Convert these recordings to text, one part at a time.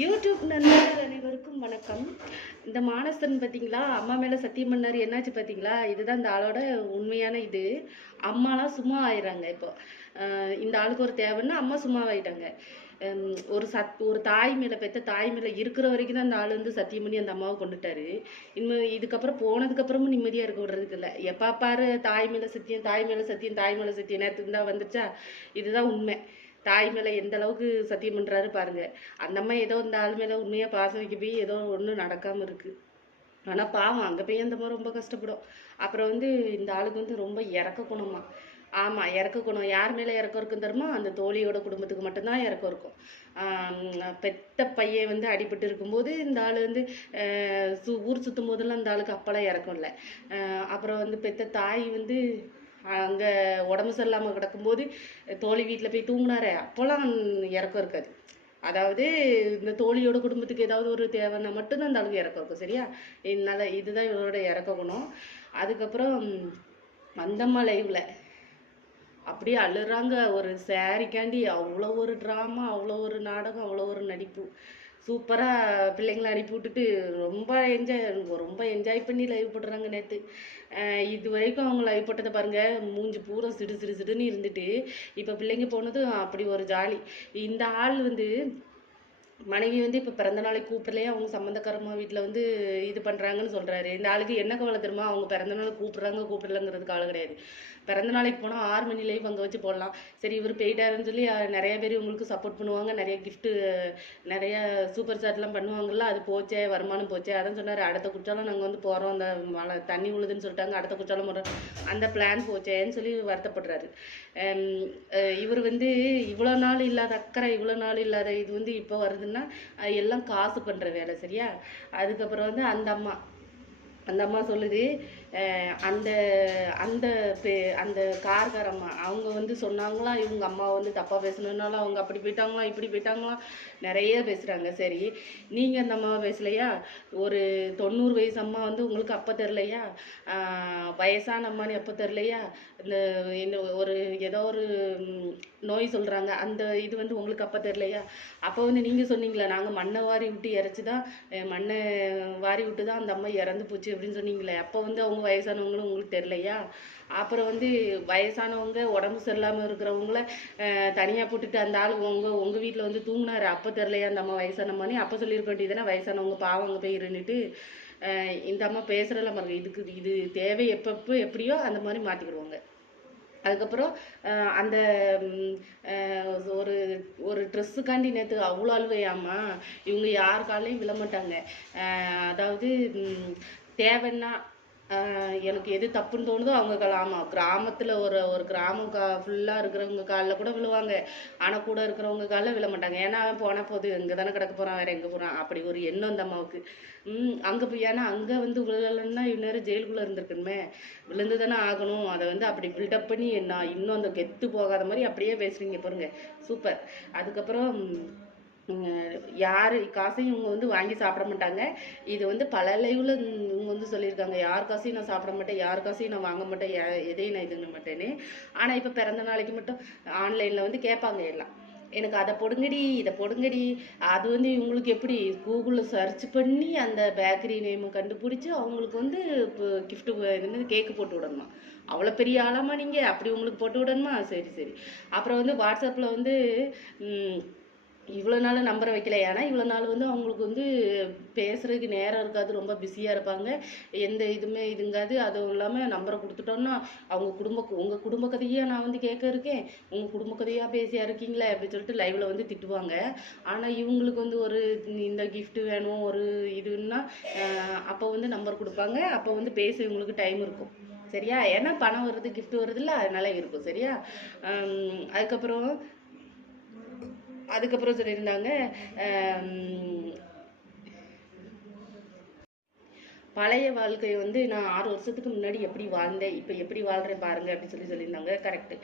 YouTube நண்பர்கள் அனைவருக்கும் வணக்கம். இந்த மானஸ்தன் பார்த்தீங்களா அம்மா மேலே சத்தியம் பண்ணார். என்னாச்சு பார்த்தீங்களா இதுதான் இந்த ஆளோட உண்மையான இது. அம்மாலாம் சும்மா ஆயிடுறாங்க இப்போ. இந்த ஆளுக்கு ஒரு தேவைன்னா அம்மா சும்மா ஆகிட்டாங்க ஒரு சத் ஒரு தாய் மேலே பெற்ற தாய் மேலே இருக்கிற வரைக்கும் தான் அந்த ஆள் வந்து சத்தியம் பண்ணி அந்த அம்மாவை கொண்டுட்டாரு. இனிமே இதுக்கப்புறம் போனதுக்கப்புறமும் நிம்மதியாக இருக்க விடுறதுக்கு இல்லை. எப்போ பாரு தாய் மேலே சத்தியம் தாய் மேலே சத்தியம் தாய் மேலே சத்தியம். நேரத்துக்கு தான் வந்துச்சா? இதுதான் உண்மை. தாய் மேலே எந்த அளவுக்கு சத்தியம் பண்ணுறாரு பாருங்க. அந்த அம்மா ஏதோ இந்த ஆள் மேலே உண்மையாக பாசம் வைக்க போய் ஏதோ ஒன்றும் நடக்காமல் இருக்கு. ஆனால் பாவம் அங்கே போய் அந்த மாதிரி ரொம்ப கஷ்டப்படும். அப்புறம் வந்து இந்த ஆளுக்கு வந்து ரொம்ப இறக்க குணமா. ஆமாம் இறக்க குணம். யார் மேலே இறக்கம் இருக்கும் தெரியுமா? அந்த தோழியோட குடும்பத்துக்கு மட்டும்தான் இறக்கம் இருக்கும். பெத்த பையன் வந்து அடிபட்டு இருக்கும்போது இந்த ஆள் வந்து சு ஊர் சுற்றும் போதெல்லாம் இந்த ஆளுக்கு அப்போல்லாம் இறக்கம் இல்லை. அப்புறம் வந்து பெத்த தாய் வந்து அங்கே உடம்பு சரியில்லாமல் கிடக்கும்போது தோழி வீட்டில் போய் தூங்கினாரே அப்போல்லாம் இறக்கம் இருக்காது. அதாவது இந்த தோழியோட குடும்பத்துக்கு ஏதாவது ஒரு தேவைன்னா மட்டும்தான் அந்த அளவுக்கு இறக்கம் இருக்கும் சரியா? இதனால் இதுதான் இவரோட இறக்க குணம். அதுக்கப்புறம் அந்தம்மா லைவில் அப்படியே அழுறாங்க. ஒரு சாரிக்காண்டி அவ்வளோ ஒரு ட்ராமா அவ்வளோ ஒரு நாடகம் அவ்வளோ ஒரு நடிப்பு. சூப்பராக பிள்ளைங்களை அனுப்பி விட்டுட்டு ரொம்ப என்ஜாய் ரொம்ப என்ஜாய் பண்ணி லைவ் போடுறாங்க நேற்று இது வரைக்கும் அவங்க லைவ் போட்டதை பாருங்கள் மூஞ்சி பூரா சிடு சிடு சிடுன்னு இருந்துட்டு இப்போ பிள்ளைங்க போனதும் அப்படி ஒரு ஜாலி. இந்த ஆள் வந்து மனைவி வந்து இப்போ பிறந்த நாளைக்கு கூப்பிடலையே அவங்க சம்மந்தக்காரமாக வீட்டில் வந்து இது பண்ணுறாங்கன்னு சொல்கிறாரு இந்த ஆளுக்கு என்ன கவலை தெரியுமா? அவங்க பிறந்த நாள் கூப்பிட்றாங்க கூப்பிடலங்கிறதுக்கு ஆள் கிடையாது. பிறந்த நாளைக்கு போனால் ஆறு மணி லைவ் அங்கே வச்சு போடலாம். சரி இவர் போயிட்டாருன்னு சொல்லி நிறைய பேர் உங்களுக்கு சப்போர்ட் பண்ணுவாங்க. நிறைய கிஃப்ட்டு நிறைய சூப்பர் சாட்லாம் பண்ணுவாங்கல்ல அது போச்சே வருமானம் போச்சே அதான் சொன்னார். அடுத்த குற்றாலம் நாங்கள் வந்து போகிறோம் அந்த மழை தண்ணி உழுதுன்னு சொல்லிட்டாங்க. அடுத்த குற்றாலம் போடுறோம் அந்த பிளான் போச்சேன்னு சொல்லி வருத்தப்படுறாரு. இவர் வந்து இவ்வளோ நாள் இல்லாத அக்கறை இவ்வளோ நாள் இல்லாத இது வந்து இப்போ வருதுன்னா அது எல்லாம் காசு பண்ணுற வேலை சரியா? அதுக்கப்புறம் வந்து அந்த அம்மா அந்த அம்மா சொல்லுது அந்த அந்த பே அந்த கார்காரம்மா அவங்க வந்து சொன்னாங்களா இவங்க அம்மா வந்து தப்பாக பேசணுன்னாலும் அவங்க அப்படி போயிட்டாங்களாம் இப்படி போயிட்டாங்களாம் நிறைய பேசுகிறாங்க சரி நீங்கள் அந்த அம்மாவை பேசலையா? ஒரு தொண்ணூறு வயசு அம்மா வந்து உங்களுக்கு அப்போ தெரிலையா? வயசான அம்மான்னு எப்போ தெரிலையா? இந்த என்ன ஒரு ஏதோ ஒரு நோய் சொல்கிறாங்க அந்த இது வந்து உங்களுக்கு அப்போ தெரிலையா? அப்போ வந்து நீங்கள் சொன்னீங்களே நாங்கள் மண்ணை வாரி விட்டு இறச்சி தான் மண்ணை வாரி விட்டு தான் அந்த அம்மா இறந்து போச்சு அப்படின்னு சொன்னீங்களே. அப்போ வந்து அவங்க வயசானவங்களும் உங்களுக்கு தெரியலையா? அப்புறம் வந்து வயசானவங்க உடம்பு சரியில்லாமல் இருக்கிறவங்கள தனியாக போட்டுட்டு அந்த ஆள் உங்கள் உங்கள் வீட்டில் வந்து தூங்கினாரு. அப்போ தெரிலையா அந்த அம்மா வயசானம்மானே அப்போ சொல்லியிருக்க வேண்டியதுதானே வயசானவங்க பாவம் அங்கே போய் இருந்துட்டு இந்த அம்மா பேசுகிறல பாருங்க. இதுக்கு இது தேவை எப்பப்போ எப்படியோ அந்த மாதிரி மாற்றிக்கிடுவாங்க அதுக்கப்புறம் அந்த ஒரு ஒரு ட்ரெஸ்ஸுக்காண்டி நேற்று அவ்வளோ அழுவையாமா இவங்க யார் காலையும் விழ மாட்டாங்க. அதாவது தேவைன்னா எனக்கு எது தப்புன்னு தோணுதோ அவங்க கால ஆமாம் கிராமத்தில் ஒரு ஒரு கிராமம் கா ஃபுல்லாக இருக்கிறவங்க காலில் கூட விழுவாங்க. ஆனால் கூட இருக்கிறவங்க காலில் விழ மாட்டாங்க. ஏன்னா அவன் போனால் போது இங்கே தானே கிடக்க போகிறான் வேறு எங்கே போகிறான் அப்படி ஒரு எண்ணம் அந்த அம்மாவுக்கு. ம் அங்கே போய் ஏன்னா அங்கே வந்து விழலைன்னா இந்நேரம் ஜெயிலுக்குள்ளே இருந்திருக்கணுமே. விழுந்து தானே ஆகணும். அதை வந்து அப்படி பில்டப் பண்ணி நான் இன்னும் அந்த கெத்து போகாத மாதிரி அப்படியே பேசுகிறீங்க பாருங்க. சூப்பர் அதுக்கப்புறம் யார் காசையும் இவங்க வந்து வாங்கி சாப்பிட மாட்டாங்க. இது வந்து பல லைவில் இவங்க வந்து சொல்லியிருக்காங்க. யார் காசையும் நான் சாப்பிட மாட்டேன் யார் காசையும் நான் வாங்க மாட்டேன் எதையும் நான் இதுங்க மாட்டேன்னு. ஆனால் இப்போ பிறந்த நாளைக்கு மட்டும் ஆன்லைனில் வந்து கேட்பாங்க எல்லாம். எனக்கு அதை பொடுங்கடி இதை பொடுங்கடி. அது வந்து இவங்களுக்கு எப்படி? கூகுளில் சர்ச் பண்ணி அந்த பேக்கரி நேம் கண்டுபிடிச்சி அவங்களுக்கு வந்து இப்போ கிஃப்ட்டு என்னது கேக்கு போட்டு விடணுமா? அவ்வளோ பெரிய ஆளாமா நீங்கள் அப்படி உங்களுக்கு போட்டு விடணுமா? சரி சரி. அப்புறம் வந்து வாட்ஸ்அப்பில் வந்து இவ்வளோ நாள் நம்பரை வைக்கல. ஏன்னா இவ்வளோ நாள் வந்து அவங்களுக்கு வந்து பேசுறதுக்கு நேரம் இருக்காது. ரொம்ப பிஸியாக இருப்பாங்க. எந்த இதுவுமே இதுங்காது. அதுவும் இல்லாமல் நம்பரை கொடுத்துட்டோம்னா அவங்க குடும்ப உங்கள் குடும்ப கதையாக நான் வந்து கேட்க இருக்கேன். உங்கள் குடும்ப கதையாக பேசியா இருக்கீங்களே? அப்படின்னு சொல்லிட்டு லைவில் வந்து திட்டுவாங்க. ஆனால் இவங்களுக்கு வந்து ஒரு இந்த கிஃப்ட் வேணும் ஒரு இதுன்னா அப்போ வந்து நம்பர் கொடுப்பாங்க. அப்போ வந்து பேச இவங்களுக்கு டைம் இருக்கும். சரியா? ஏன்னா பணம் வருது gift வருதுல்ல அதனால இருக்கும். சரியா? அதுக்கப்புறம் அதுக்கப்புறம் சொல்லியிருந்தாங்க பழைய வாழ்க்கை வந்து நான் ஆறு வருஷத்துக்கு முன்னாடி எப்படி வாழ்ந்தேன் இப்போ எப்படி வாழ்றேன் பாருங்க அப்படின்னு சொல்லி சொல்லியிருந்தாங்க. கரெக்டு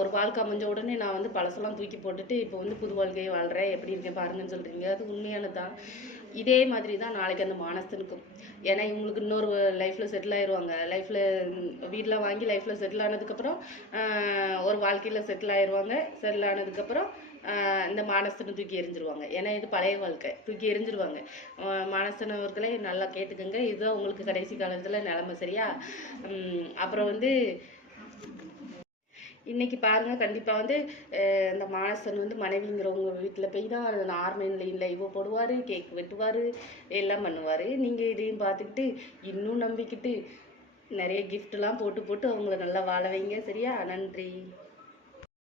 ஒரு வாழ்க்கை அமைஞ்ச உடனே நான் வந்து பழசெல்லாம் தூக்கி போட்டுட்டு இப்போ வந்து புது வாழ்க்கையை வாழ்றேன் எப்படி இருக்கேன் பாருங்கன்னு சொல்றீங்க. அது உண்மையானதுதான் இதே மாதிரி தான் நாளைக்கு அந்த மானஸ்தனுக்கும் ஏன்னா இவங்களுக்கு இன்னொரு லைஃப்பில் செட்டில் ஆயிடுவாங்க லைஃப்பில் வீடெலாம் வாங்கி லைஃப்பில் செட்டில் ஆனதுக்கப்புறம் ஒரு வாழ்க்கையில் செட்டில் ஆயிடுவாங்க செட்டில் ஆனதுக்கப்புறம் இந்த மானசனை தூக்கி எரிஞ்சிருவாங்க ஏன்னா இது பழைய வாழ்க்கை. தூக்கி எரிஞ்சிருவாங்க ஆஹ் மானசன் நல்லா கேட்டுக்கோங்க. இதுதான் உங்களுக்கு கடைசி காலத்தில் நிலமை சரியா? அப்புறம் வந்து இன்னைக்கு பாருங்க கண்டிப்பா வந்து அந்த மானசன் வந்து மனைவிங்கிறவங்க வீட்டில் போய் தான் ஆர்மைன் இவ போடுவாரு கேக் வெட்டுவாரு எல்லாம் பண்ணுவாரு. நீங்க இதையும் பார்த்துக்கிட்டு இன்னும் நம்பிக்கிட்டு நிறைய கிஃப்ட்லாம் போட்டு போட்டு அவங்கள நல்லா வாழ வைங்க. சரியா? நன்றி.